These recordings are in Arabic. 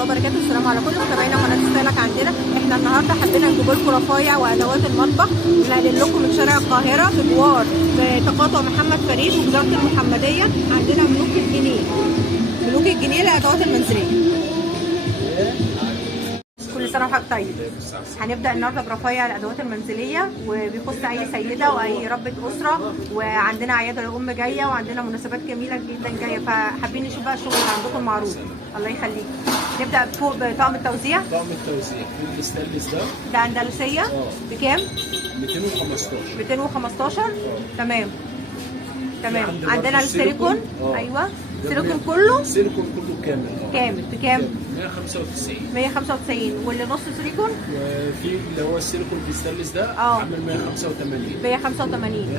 الله وبركاته. السلام على كل متابعينا قناه ستايلك. عندنا احنا النهارده حبينا نجيب لكم رفايع وادوات المطبخ ونقل لكم من شارع القاهره في جوار تقاطع محمد فريد ووزاره المحمديه. عندنا ملوك الجنيه، ملوك الجنيه للادوات المنزليه. كل سنه وحضرتك طيب. هنبدا النهارده برفايع الادوات المنزليه وبيخص اي سيده واي ربة اسره، وعندنا اعياد الام جايه وعندنا مناسبات جميله جدا جايه، فحابين نشوف بقى الشغل اللي عندكم معروض. الله يخليك. نبدا فوق بطقم التوزيع. طقم التوزيع في الستانلس ده اندلسيه بكام؟ 215. 215 تمام. عندنا السيليكون. ايوه السيليكون كله. السيليكون كله كامل. كامل بكام؟ 195. 195. واللي نص سيليكون؟ وفي اللي هو السيليكون في الستانلس ده عامل 185. 185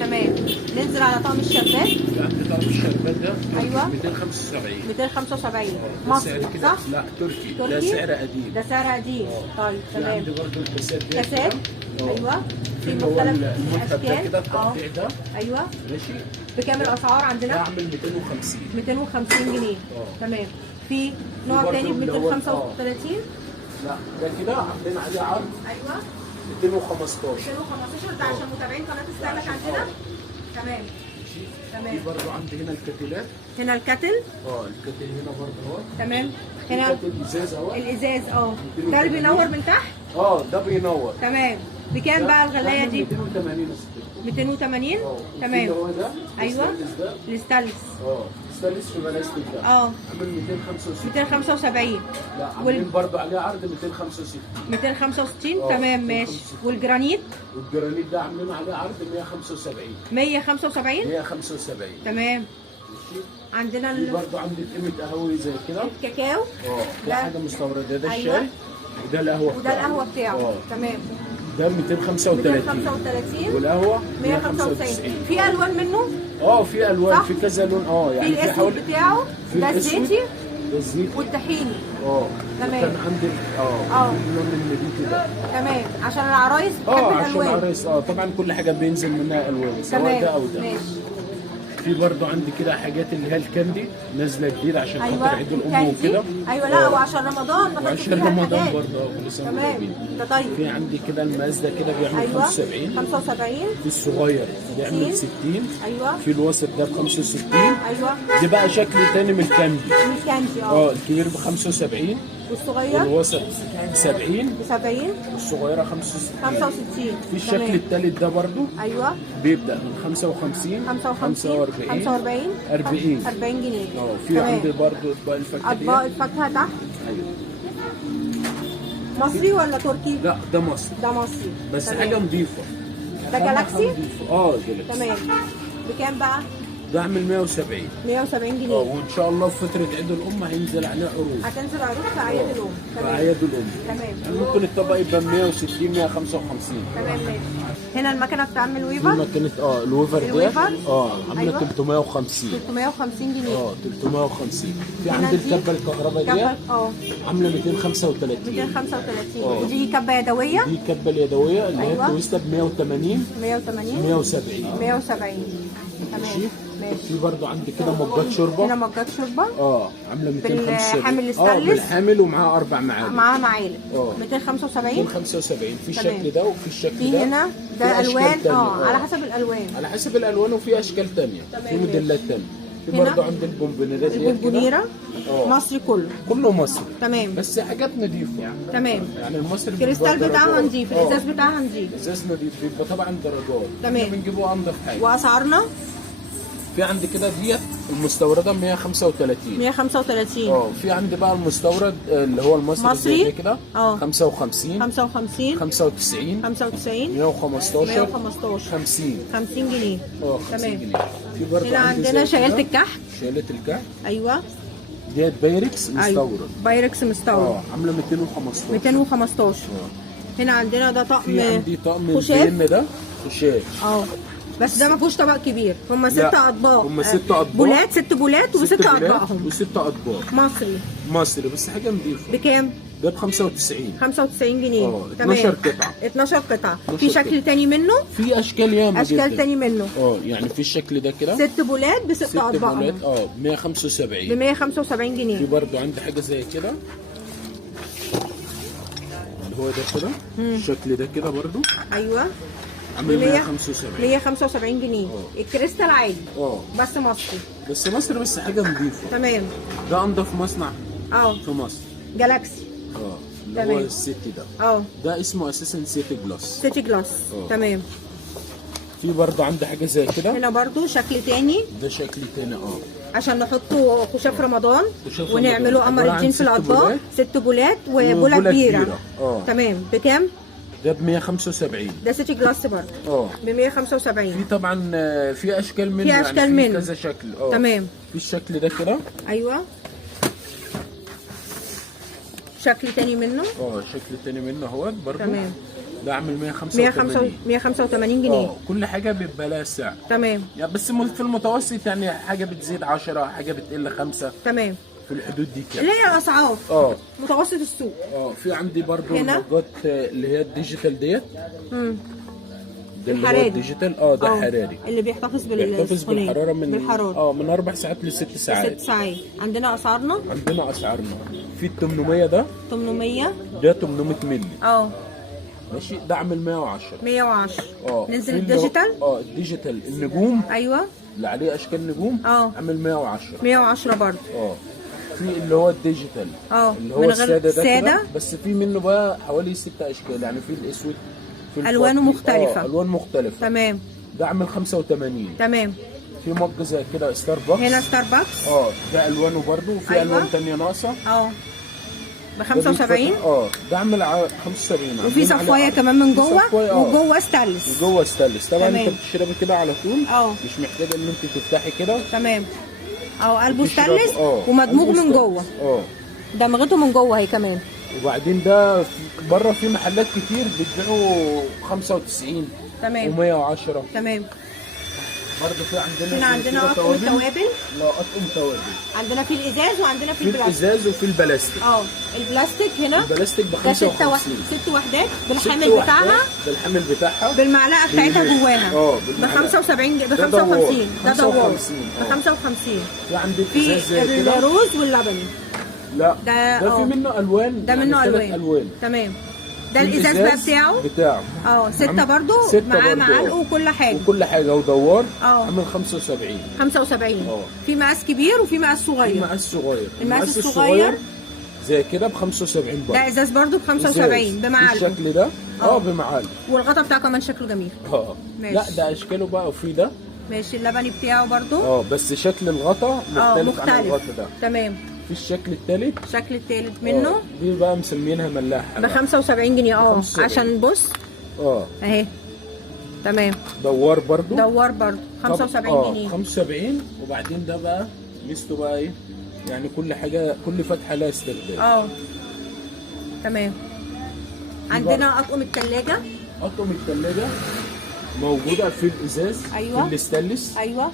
تمام. ننزل على طقم الشربات. عندي طقم الشربات ده ايوه 275. 275 مصري صح؟ لا تركي. ده سعر قديم. ده سعر قديم. طيب تمام. عندي برضه الكاسات دي. كاسات ايوه في مختلف الاشكال كده التقطيع ده. ايوه ماشي. بكام الاسعار عندنا؟ ده عامل 250. 250 جنيه تمام. في نوع تاني ب 235. لا ده كده عاملين عليه عرض. ايوه 215. 215 ده عشان متابعين قناه ستايلك عندنا. تمام. في برضه عندي هنا الكتلات. هنا الكتل. الكتل هنا برضه اهو. تمام. هنا الازاز اهو. الازاز ده اللي بينور من تحت. ده بينور. تمام. بكام بقى الغلايه دي؟ 280. 280 تمام. هو ده ايوه الستانلس. الستانلس في بلاستيك ده عامل 265. 275. لا عاملين برضه عليه عرض 265. 265 تمام ماشي. والجرانيت؟ والجرانيت ده عاملين عليه عرض 175. 175 175 تمام. عندنا في برضه عندي قيمه قهوي زي كده. الكاكاو ده حاجه مستورده. ده أيوة. الشاي وده القهوه وده القهوه بتاعه تمام. ده 235 والقهوه 195. في الوان منه؟ في الوان صح؟ في كذا لون. يعني في الاسود بتاعه ده الزيتي الزيتي والطحيني. تمام. كان عندي اللون النبيتي ده تمام عشان العرايس بتحب الالوان. عشان العرايس طبعا كل حاجه بينزل منها الوان سواء ده او ده. ماشي. في برضه عندي كده حاجات اللي هي الكاندي نازله جديد عشان خاطر عيد الام وكده. ايوه لا وعشان رمضان وعشان رمضان برضه كل سنه تمام. ده طيب. في عندي كده المقاس ده كده بيعمل 75. 75. في الصغير بيعمل 60. ايوه. في الوسط ده ب 65. ايوه. دي بقى شكل تاني من الكاندي. من الكاندي الكبير ب 75 والصغير والوسط 70 والصغيره 65. في الشكل الثالث ده برضو ايوه بيبدا من 55 45 40 جنيه. في عندي برضو اطباق الفاكهه تحت. ايوه. مصري ولا تركي؟ لا ده مصري. ده مصري بس تمام. حاجه نظيفه. ده جالاكسي؟ جالاكسي تمام. بكام بقى؟ ده عامل 170. 170 جنيه. وان شاء الله في فتره عيد الام هينزل عليه عروض. هتنزل عروض في اعياد الام. تمام. في اعياد الام. تمام. يعني ممكن الطبق يبقى 160 155. تمام ماشي. هنا المكنه بتعمل ويفر. مكنه الويفر دي عامله أيوة. 350. 350 جنيه. 350. في عندي الكبه الكهرباء دي عامله 235. 235. ودي كبه يدويه. دي الكبه اليدويه اللي هي التويستا ب 180 170 تمام ماشي. في برضه عندي كده مجات شوربه. هنا مجات شوربه عامله 275. بالحامل الستانلس. بالحامل ومعاه 4 معالق. معاه معالق 275. 275 في الشكل ده وفي الشكل ده. في هنا ده الوان على حسب الالوان. على حسب الالوان وفي اشكال ثانيه. في موديلات ثانيه. في برضه عند البونبونيرات دي. البونبونيره مصري كله مصري تمام. بس حاجات نظيفه تمام. يعني المصري الكريستال بتاعها نظيف. الازاز بتاعها نظيف. الازاز نظيف بيبقى طبعا درجات. تمام. بنجيبه انضف حاجه. واسعارنا في عندي كده ديت المستورده 135. 135. في عندي بقى المستورد اللي هو المصري زي كده 55 95 95 115 50 جنيه. 50 جنيه. في برضه هنا عندنا شايله الكحك. شايله الكحك ايوه ديت بايركس مستورد. بايركس مستورد عامله 215. هنا عندنا ده طقم. في عندي طقم الفين ده خشاف. بس ده ما فيهوش طبق كبير. هم 6 اطباق. هم 6 اطباق. بولات 6 بولات و6 اطباقهم. و6 اطباق. مصري بس حاجه نظيفه. بكام؟ ده ب 95. 95 جنيه. 12 قطعه. 12 قطعه. 12 في شكل قطعة. تاني منه؟ في اشكال ياما اشكال جدا. تاني منه. يعني في الشكل ده كده 6 بولات ب 6 اطباق بولات ب 175. ب 175 جنيه. في برضو عندي حاجه زي كده اللي هو ده كده الشكل ده كده برضو ايوه عامل 175 175 جنيه. الكريستال عادي بس مصري. بس مصر، بس حاجه نظيفه. تمام. ده انضف مصنع في مصر. جالاكسي. اللي هو السيتي ده. ده اسمه اساسا سيتي جلاس. سيتي جلاس. تمام. في برضه عندي حاجه زي كده. هنا برضه شكل تاني. ده شكل تاني عشان نحطه خشاف رمضان ونعمله رمضان. قمر الدين في الاطباق. 6 بولات وبوله كبيره. تمام. بكام؟ ده ب 175. ده سيتي جلاس برضه. ب 175. في طبعا في اشكال منه. في اشكال منه كذا شكل. تمام. في الشكل ده كده. ايوه. شكل تاني منه. شكل تاني منه اهوت برضه. تمام. ده عامل 185 جنيه. كل حاجه بيبقى لها سعر. تمام. يعني بس في المتوسط يعني حاجه بتزيد 10، حاجه بتقل 5. تمام. في الحدود دي كده. اللي هي الاسعار متوسط السوق. في عندي برضه الموجات اللي هي الديجيتال ديت. ده اللي هو الديجيتال. ده حراري. اللي بيحتفظ بالحراره من 4 ساعات ل 6 ساعات. 6 ساعات. عندنا اسعارنا. في ال 800 ده. 800 ده 800 مللي. ماشي. ده عامل 110. 110. ننزل الديجيتال. الديجيتال النجوم. ايوه. اللي عليه اشكال نجوم. عامل 110. 110 برضه. في اللي هو الديجيتال. اللي هو الساده ده. بس في منه بقى حوالي 6 اشكال. يعني في الاسود. في الوانه مختلفه. الوان مختلفه. تمام. ده عامل 85. تمام. في مج زي كده ستاربكس. هنا ستاربكس. ده الوانه برضه. وفي الوان ثانيه ناقصه. ب 75. ده عامل 75. وفي صفايه كمان من جوه. وجوه ستانلس. طبعا انت بتشربي كده على طول. مش محتاجه ان انت تفتحي كده. تمام. قلبه ستانلس ومدموج من جوه. دمغته من جوه هي كمان. وبعدين ده بره في محلات كتير بتبيعوا 95. تمام. و110. تمام. برضه في عندنا اطقم التوابل. اطقم توابل. عندنا في الازاز وعندنا في البلاستيك. الازاز وفي البلاستيك. البلاستيك هنا. البلاستيك ب 55. 6 وحدات بالحامل بتاعها. بالمعلقه بتاعتها جواها. ب 75 ب 55. ده دوار. ب 55. في الروز واللبني. لا ده في منه الوان. ده منه الوان. تمام. ده الازاز بقى بتاعه 6 برضو معاه معلقه وكل حاجه. ودوار. عامل 75. 75. في مقاس كبير وفي مقاس صغير. المقاس الصغير زي كده ب 75 برضه. ده ازاز برضو ب 75 بمعلقه. الشكل ده بمعلقه. والغطا بتاعه كمان شكله جميل. لا ده اشكاله بقى. وفي ده ماشي. اللبني بتاعه برضو. بس شكل الغطا مختلف عن الغطا ده. تمام. في الشكل الثالث منه. دي بقى مسمينها ملاحه ب 75 جنيه. عشان بص اهي. تمام. دوار برضو 75 جنيه. 75. وبعدين ده بقى ميزته بقى ايه؟ يعني كل حاجه كل فتحه لها استخدام. تمام. عندنا اطقم الثلاجه. موجوده في الازاز. ايوه. في الستانلس. ايوه.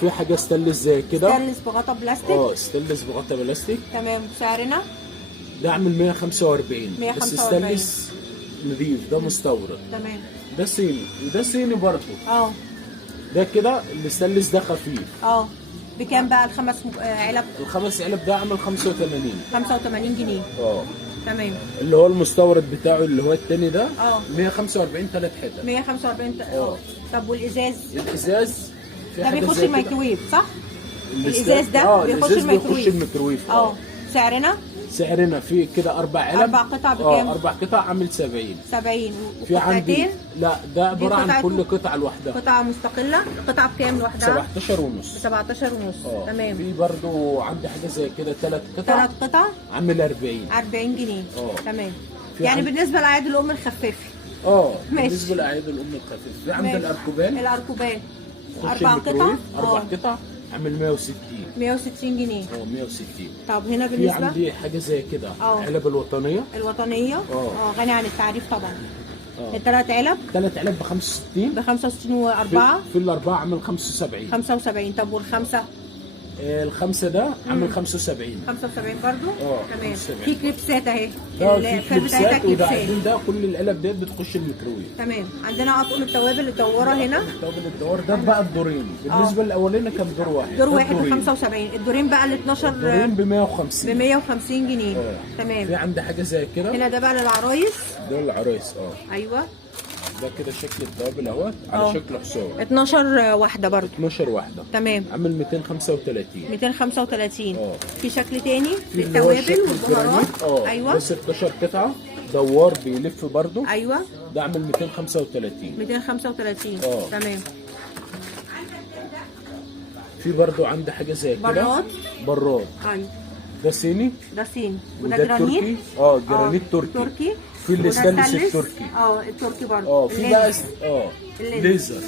في حاجه ستانلس زي كده. ستانلس بغطا بلاستيك. ستانلس بغطا بلاستيك. تمام. سعرنا ده عامل 145. بس ستانلس نظيف. ده مستورد. تمام. ده صيني وده صيني برضه. ده كده الستانلس ده خفيف. بكام بقى الخمس علب؟ الخمس علب ده عامل 85. 85 جنيه. تمام. اللي هو المستورد بتاعه اللي هو التاني ده 145 3 حتت. 145. طب والازاز؟ الازاز ده بيخش الميكروويف صح؟ الازاز ده بيخش الميكروويف. سعرنا في كده 4 علب. 4 قطع بكام؟ 4 قطع عامل 70. في عندي لا ده عباره عن كل قطعه لوحدها. قطعه مستقله. قطعه بكام لوحدها؟ 17 ونص. 17 ونص. تمام. في برضو عندي حاجه زي كده 3 قطع عامل 40 جنيه. تمام. يعني بالنسبه لاعياد الام الخفافه. بالنسبه لاعياد الام الخفافه في عندنا الاركوبان 4 قطع عامل 160 جنيه. 160. طب هنا في بالنسبه عندي حاجه زي كده. علب الوطنيه. غني عن التعريف طبعا. الثلاث علب ب 65. ب 65 و4. في الاربعه عامل 75. طب والخمسه الخمسه ده عامل 75. 75 برضو. تمام. 75. في كليبسات اهي. ده في الخير بتاعتها كليبسات، وده كليبسات. عايزين ده كل العلب ديت بتخش الميكروويف. تمام. عندنا اطقم التوابل الدواره هنا. التوابل الدوار ده بقى الدورين، بالنسبه للاولاني كان دور واحد. دور واحد ب 75. الدورين بقى ال 12 الدورين ب 150. ب 150 جنيه. في تمام. عندي حاجه زي كده. هنا ده بقى للعرايس. دول العرايس. ايوه. ده كده شكل التوابل اهوت على شكل حصان. 12 واحده برضو. 12 واحده. تمام. عامل 235. 235. في شكل تاني في اللي هو للتوابل الشكل والبهارات. الجرانيت. ايوه. ده 16 قطعه دوار بيلف برضو. ايوه. ده عامل 235. 235. تمام. في برضو عندي حاجه زي كده. براد. ايوه. ده صيني. ده صيني وده وده جرانيت. تركي. جرانيت تركي. في وده الاستانلس ستانلس. التركي. التركي برضه. في بقى ليزر.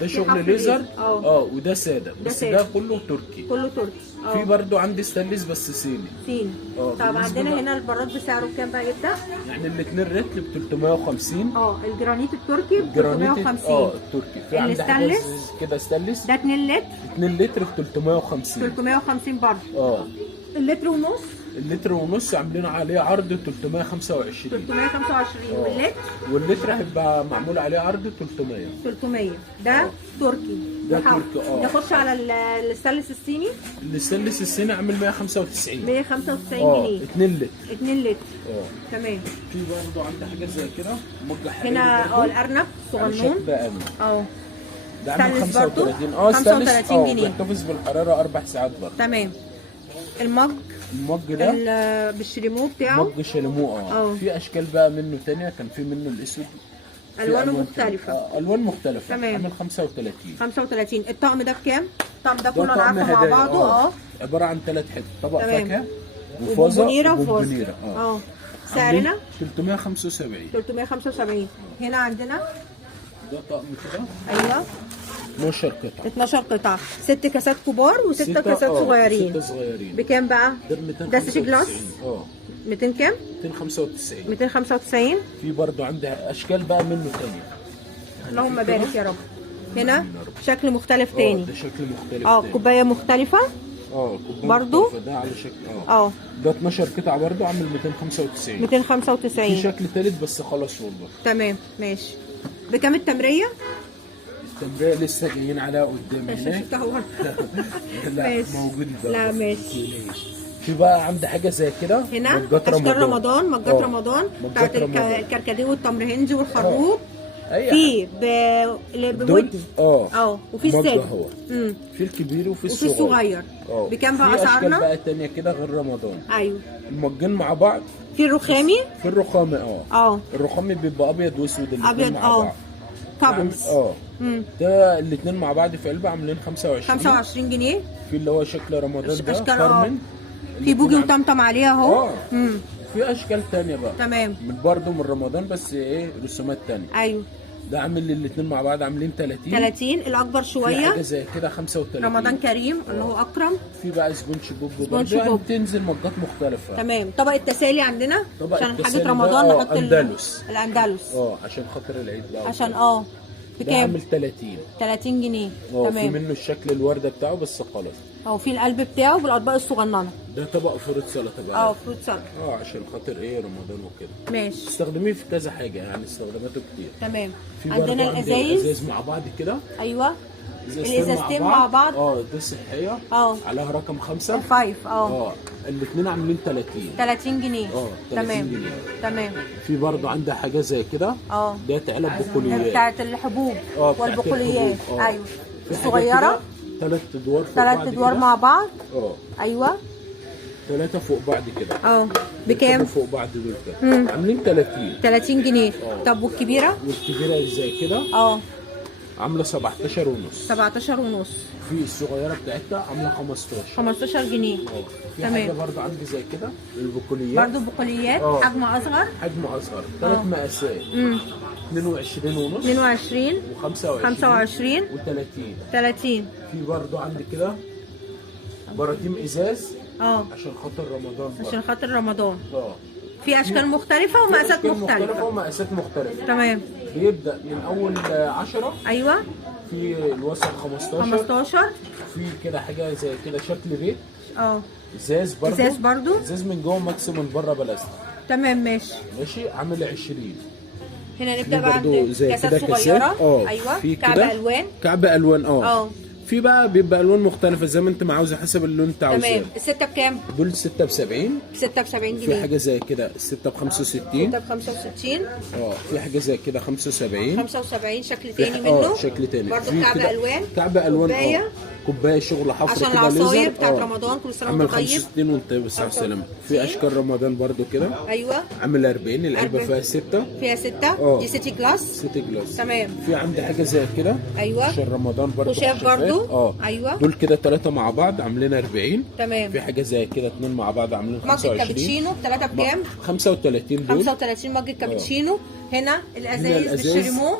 ده في شغل حرف ليزر. ليزر. وده ساده، ده بس سادة. ده كله تركي. كله تركي. في برضو عندي ستانلس بس صيني. صيني. طب بالنسبة عندنا بقى- هنا البراد بسعره كام بقى يبدا؟ يعني الاثنين رتل ب 350. الجرانيت التركي ب الجرانيت 350. التركي. في عندي حاجه الستانلس كده ستانلس ده 2 لتر 2 لتر ب 350. 350 برضه. اللتر ونص اللتر ونص عاملين عليه عرض 325. 325. واللتر واللتر هيبقى معمول عليه عرض 300. 300. ده تركي. ده تركي. نخش على الستانلس الصيني. الستانلس الصيني عامل 195. 195 جنيه. 2 لتر. 2 لتر. تمام. في برضه عندي حاجه زي كده مج حريري. هنا الارنب صغنون. ده ده عامل ستانلس برضه 35. 35 جنيه. بيحتفظ بالحراره 4 ساعات برضه. تمام. المج المج ده بالشريمو بتاعه. مج شاليمو. في اشكال بقى منه تانية، كان في منه الاسود. الوانه مختلفه. الوان مختلفه. تمام. عامل 35. 35. الطقم ده بكام؟ الطقم ده كله انا طقم عارفه مع هدايا. بعضه. عباره عن 3 حتت، طبق تمام. فاكهه وفازه وبونبونيره وبونبونيره. سعرنا 375. 375. هنا عندنا ده طقم كده. ايوه 12 قطعه. 12 قطعه. 6 كاسات كبار و6 كاسات صغيرين. 6 صغيرين. بكام بقى؟ ده 295. ده سيتي جلاس. 200 كام؟ 295. 295. في برضه عندي اشكال بقى منه تانية. اللهم بارك يا رب. هنا شكل مختلف تاني. ده شكل مختلف تاني. كوبايه مختلفه. كوبايه برضو؟ مختلفة. ده على شكل ده 12 قطعه برضه عامل 295. 295. في شكل تالت بس خلاص والله. تمام ماشي. بكام التمريه؟ التمرية لسه جايين عليها قدام هناك. لا ماشي. موجود ده. لا ماشي. في بقى عندي حاجه زي كده. هنا مجات اشكال رمضان. مجات رمضان بتاعت مجات رمضان. الكركديه والتمر هندي والخروب. اي في دول وفي مج السادة. اهو. في الكبير وفي وفي الصغير. بكام بقى في اشكال اسعارنا؟ بقى تانية كده غير رمضان. ايوه. المجين مع بعض. في الرخامي. في الرخامي الرخامي بيبقى ابيض واسود الاتنين ابيض مع بعض. كابلز. ده الاثنين مع بعض في علبه عاملين 25 جنيه. في اللي هو شكل رمضان ده اشكال كارمن. في بوجي وطمطم عليها اهو. في اشكال تانية بقى. تمام. من برضه من رمضان بس رسومات تانية. ايوه. ده عامل الاثنين مع بعض عاملين 30. 30. الاكبر في شويه حاجه زي كده 35. رمضان كريم اللي هو اكرم. في بقى سبونج بوب سبونج برضه بوب. بتنزل مجات مختلفه. تمام. طبق التسالي عندنا عشان التسالي حاجه ده رمضان نحط اندلس. الاندلس عشان خاطر العيد بقى. عشان ده بكام؟ عامل 30. 30 جنيه. في تمام. منه الشكل الورده بتاعه بس خلاص. في القلب بتاعه بالاطباق الصغننه. ده طبق فروت سلطه بقى. فروت سلطه. عشان خاطر رمضان وكده. ماشي. تستخدميه في كذا حاجه، يعني استخداماته كتير. تمام. في عندنا الازايز مع بعض كده. ايوه. الازازتين مع بعض. دي صحيه. عليها رقم 5. 5. الاثنين عاملين 30. 30 جنيه. 30 تمام. جنيه. تمام. في برضه عندها حاجه زي كده. ديت علب بقوليات. بتاعت الحبوب والبقوليات. ايوه. الصغيره 3 ادوار فوق بعض. 3 ادوار مع بعض. ايوه. 3 فوق بعض كده. بكام؟ فوق بعض دول كده عاملين 30 جنيه. طب والكبيره؟ والكبيره زي كده عامله 17 ونص. 17 ونص. في الصغيره بتاعتها عامله 15 جنيه. في حاجه برضه عندي زي كده البقوليات. برضه بقوليات حجم اصغر. 3 مقاسات. 22 ونص. 22 و25 و30. في برضه عندي كده براطيم ازاز. عشان خاطر رمضان. في اشكال مختلفه ومقاسات مختلفه. تمام. بيبدا من اول 10. ايوه. في الوسط 15. وفي كده حاجه زي كده شكل بيت اه ازاز برضو. ازاز برضو. ازاز من جوه ماكس من بره بلاستيك. تمام ماشي. ماشي عامل 20. هنا نبدا بقى برضو عند زي كاسات كده صغيره. ايوه في كعب كده الوان. كعب الوان اه في بقى بيبقى الوان مختلفه زي ما انت ما عاوزه حسب اللون انت عاوزاه. تمام. السته بكام؟ دول 6 ب 70. 6 ب 70 في جنيه. حاجه زي كده 6 ب 65. 6 ب 65. في حاجه زي كده 75. 75 شكل تاني منه. شكل تاني برضه في كعب كده الوان. كعب الوان. كوباية. كوبايه شغل حفر عشان كده ليزر. العصاير بتاعت رمضان. كل سنه وانت طيب. 65 وانت بالصحه والسلامه. في اشكال رمضان برضو كده. ايوه عامل 40. العلبه فيها 6. فيها 6. دي سيتي جلاس. سيتي جلاس. تمام. في عندي حاجه زي كده. ايوه عشان رمضان برضو. وشاف برضو. ايوه دول كده 3 مع بعض عاملين 40. تمام. في حاجه زي كده 2 مع بعض عاملين مج 25. الكابتشينو 3 بكام؟ 35 دول. 35 مج الكابتشينو. هنا الازايز بالشريمو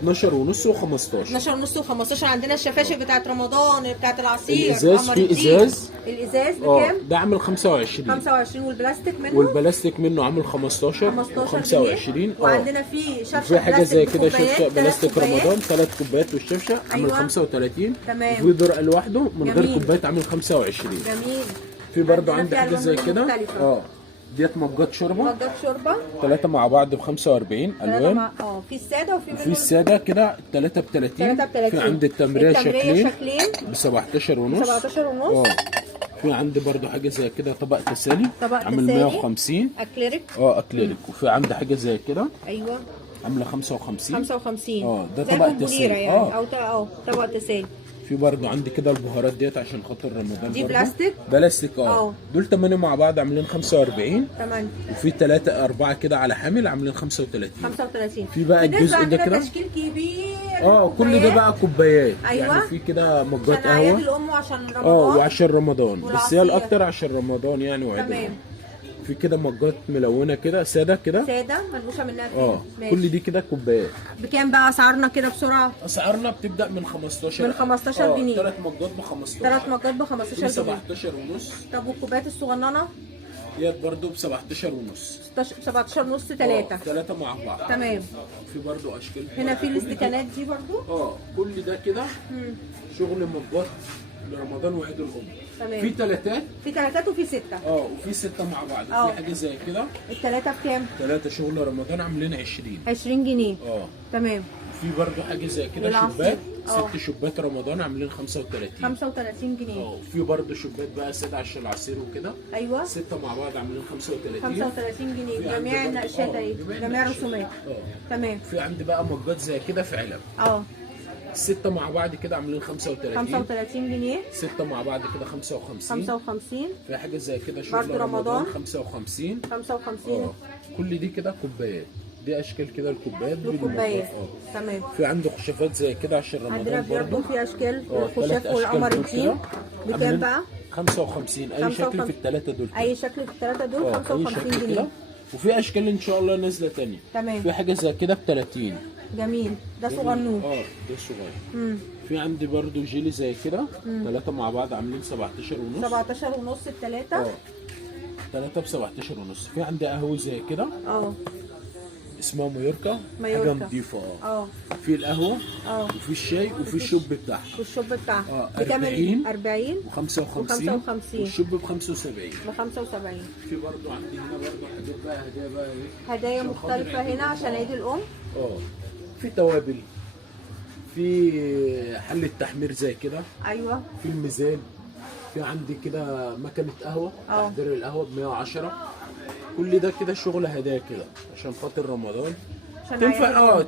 12 ونص و15. 12 ونص و15. عندنا الشفاشف بتاعت رمضان بتاعت العصير. الازاز في ازاز. الازاز بكام؟ ده عامل 25. 25 والبلاستيك منه. والبلاستيك منه عامل 15 25. وعندنا في شفشه في حاجه زي كده بلاستيك شفشه بلاستيك كوبايات. رمضان 3 كوبايات والشفشه عامل 35. تمام. وفي درق لوحده من غير جميل. كوبايات عامل 25. جميل. في برضه عندنا عندي فيها حاجه زي ألوان كده. مختلفة. ديت مجات شوربه. مجات شوربه 3 مع بعض ب 45 الوان. في الساده وفي في الساده كده 3 ب 30. 3 ب 30. في عندي التمريه شكلين ب 17.5. 17.5. في عندي برضو حاجه زي كده طبق تسالي. عامل 150 اكليريك. اكليريك. وفي عندي حاجه زي كده. ايوه عامله 55. 55. ده طبق تسالي. يعني او طبق تسالي. في برضو عندي كده البهارات ديت عشان خاطر رمضان. دي بلاستيك. بلاستيك. دول 8 مع بعض عاملين 45. 8. وفي 3 4 كده على حامل عاملين 35. 35. في بقى الجزء ده كده تشكيل كبير. كل ده بقى كوبايات. أيوة. يعني في كده مجات عشان اعياد قهوه. الام وعشان رمضان. وعشان رمضان بس والعصير. هي الاكتر عشان رمضان يعني وعيد. تمام. في كده مجات ملونه كده ساده كده. ساده منقوشه منها كده. كل دي كده كوبايات. بكام بقى اسعارنا كده بسرعه؟ اسعارنا بتبدا من 15. من 15 جنيه. 3 مجات ب 15. 3 مجات ب 15 جنيه. 17 ونص. طب والكوبايات الصغننه؟ ديت برضو ب 17 ونص. 17 ونص 3. 3 مع بعض. تمام. في برضو اشكال. هنا في الاستكانات دي برضو. كل ده كده شغل مجات لرمضان وعيد الام. تمام. في ثلاثات. في ثلاثات وفي 6. وفي 6 مع بعض. في حاجه زي كده. الثلاثه بكام؟ 3 شغل رمضان عاملين 20. 20 جنيه. تمام. في برضو حاجه زي كده شباك. 6 شباك رمضان عاملين 35. 35 جنيه. في برضو شباك بقى ساده عشان العصير وكده. ايوه 6 مع بعض عاملين 35. 35 جنيه. جميع النقشات اهي. جميع الرسومات. تمام. في عندي بقى مجات زي كده في علب. 6 مع بعض كده عاملين 35. 35 جنيه. 6 مع بعض كده 55. 55. في حاجه زي كده برضه رمضان 55. 55. كل دي كده كوبايات. دي اشكال كده الكوبايات. الكوبايات. تمام. في عندي خشافات زي كده عشان رمضان. عندنا برضه في اشكال الخشاف 3 والقمر الدين. بكام بقى؟ 55. اي شكل في الثلاثه دول. اي شكل في الثلاثه دول 55 جنيه. وفي اشكال ان شاء الله نازله تانية. تمام. في حاجه زي كده ب 30. جميل. ده صغنون. ده صغير. في عندي برضو جيلي زي كده 3 مع بعض عاملين 17 ونص. 17 ونص الثلاثه. 3 ب 17 ونص. في عندي قهوه زي كده. اسمها مايوركا. حاجه نضيفه. في القهوه. وفي الشاي وفي الشوب بتاعها. والشوب بتاعها. 40 و55 والشوب ب 75. ب 75. في برضو عندي هنا برضو حاجات بقى هدايا بقى هدايا مختلفه هنا عشان عيد الام. في توابل. في حل التحمير زي كده. ايوه. في الميزان. في عندي كده مكنه قهوه. تحضير القهوه ب 110. كل ده كده شغل هدايا كده عشان خاطر رمضان.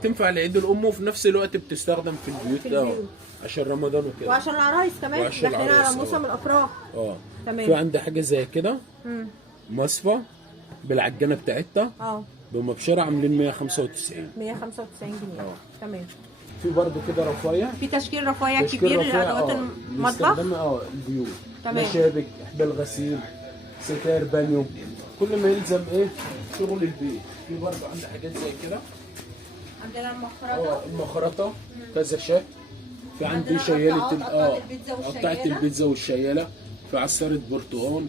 تنفع لعيد الام وفي نفس الوقت بتستخدم في البيوت. عشان رمضان وكده. وعشان العرايس كمان. داخلين على موسم الافراح. تمام. في عندي حاجه زي كده. مصفى بالعجانه بتاعتها. بمبشره عاملين 195. 195 جنيه. تمام. في برضه كده رفايع. في تشكيل رفايع كبير لادوات المطبخ. البيوت. تمام. مشابك، احبال غسيل، ستاير بانيو، كل ما يلزم شغل البيت. في برضه عندي حاجات زي كده. عندنا المخرطه. المخرطه كذا شكل. في عندي شياله قطعه البيتزا والشياله. في عصاره برتقال.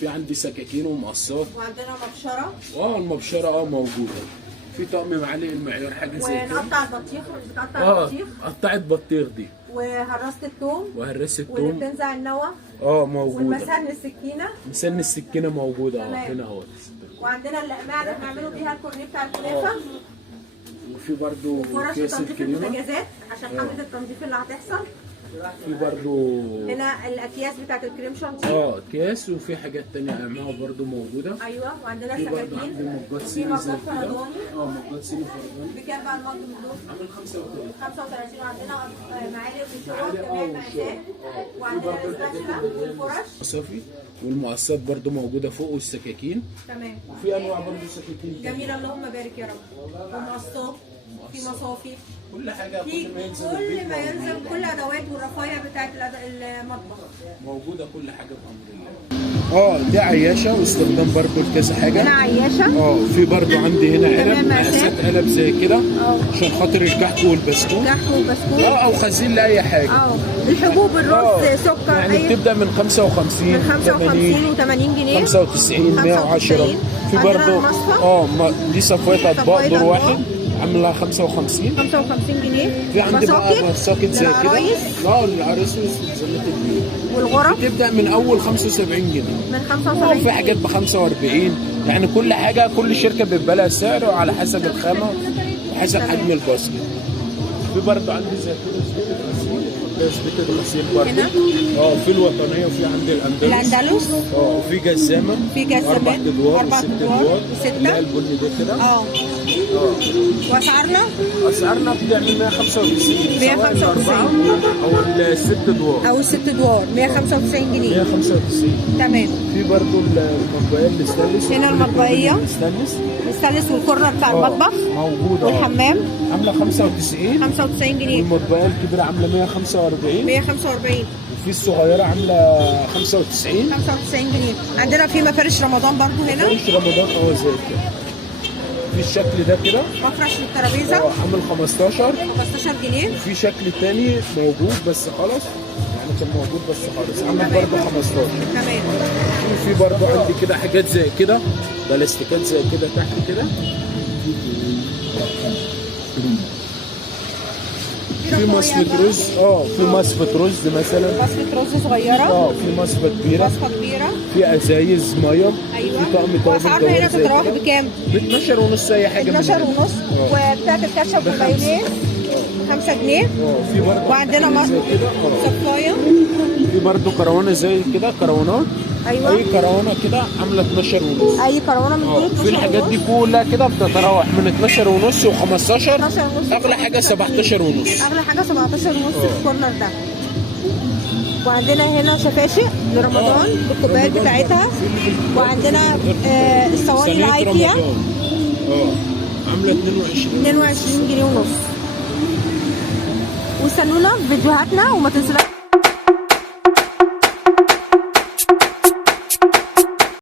في عندي سكاكين ومقصات. وعندنا مبشره. المبشره موجوده. في طقم معالق المعيار حاجه زي كده. ونقطع البطيخ. بتقطع البطيخ. قطعت بطيخ دي وهراسه الثوم وهرسة واللي الثوم بتنزع النوى موجوده. والمسن السكينه. مسن السكينه موجوده تمام. هنا اهو. وعندنا الاقماع اللي بنعمله بيها الكورنيه بتاع الكنافه. وفي برضو وفرش كيس تنظيف الكريمه. البوتاجازات عشان حمله التنظيف اللي هتحصل. في برضو هنا الاكياس بتاعت الكريم شانتيه. اكياس. وفي حاجات تانية اقماع برضو موجوده. ايوه وعندنا في برضو سكاكين. عندي مجات في صيني زي مجات كده. فرداني. مجات صيني فرداني. بكام بقى المج من دول؟ عامل 35. 35. وعندنا معالق وشوك كمان مقاسات. وعندنا الاسباتشولا والفرش. صافي. والمقصات برضو موجوده فوق والسكاكين. تمام. وفي انواع برضو سكاكين تانية. جميله اللهم بارك يا رب. ومقصات. في مصافي. كل حاجه في كل ما ينزل كل البيت ما موجود. ينزل كل ادوات والرفايع بتاعت المطبخ موجوده كل حاجه بامر الله. دي عياشه واستخدام برضو لكذا حاجه. هنا عياشه. في برضو عندي هنا تمام، علب مقاسات علب زي كده عشان خاطر الكحك والبسكوت. كحك وبسكوت. او خزين لاي حاجه. الحبوب الرز سكر يعني بتبدا من 55 من 55 و80 جنيه 95 110. في برضو دي صفايه اطباق دور واحد عامله 55 جنيه. في عندي بقى مساكت زي كده. للعرايس. للعرايس والزلات البيوت. والغرف بتبدا من اول 75 جنيه. من 75. في حاجات ب 45. يعني كل حاجه كل شركه بيبقى لها سعر على حسب الخامه وحسب حجم الباسكت. في برضه عندي زي كده زبيت الغسيل برضه. في الوطنيه وفي عندي الاندلس. وفي جزامه. 4 ادوار و6 ادوار. اللي هي البني ده كده. اسعارنا بتعمل 195 سواء الاربعه او الست ادوار. او الست ادوار 195 جنيه. 195. تمام. في برضه المطبقيه الستانلس. هنا المطبقيه الستانلس والكورنر بتاع المطبخ موجوده. والحمام عامله 95 جنيه. والمطبقيه الكبيره عامله 145. وفي الصغيره عامله 95 جنيه. عندنا في مفارش رمضان برضو هنا. مفارش رمضان زي كده. في الشكل ده كده مفرش للترابيزه عامل 15 جنيه. وفي شكل تاني موجود بس خلاص يعني كان موجود بس خالص عامل برضه 15. تمام. في برضه عندي كده حاجات زي كده بلاستيكات زي كده تحت كده. في مصفة رز. في مصفة رز مثلا. مصفة رز صغيرة. في مصفة كبيرة. في ازايز ميه. ايوه. في طقم توابل. واسعارنا هنا بتتراوح بكام؟ ب 12 ونص اي حاجة. 12 ونص. وبتاعت الكاتشب والمايونيز 5 جنيه. في برضه وعندنا صفايه. في برضه كروانة زي كده كروانات. ايوه. اي كروانة كده عاملة 12 ونص. اي كروانة من دول 12 في الحاجات دي كلها كده بتتراوح من 12 ونص و15. اغلى حاجة 17 ونص. اغلى حاجة 17 ونص في الكورنر ده. وعندنا هنا شفاشق لرمضان بالكوبايات بتاعتها. وعندنا الصواني الايكيا عاملة 22 جنيه ونص. واستنونا في فيديوهاتنا وما تنسوش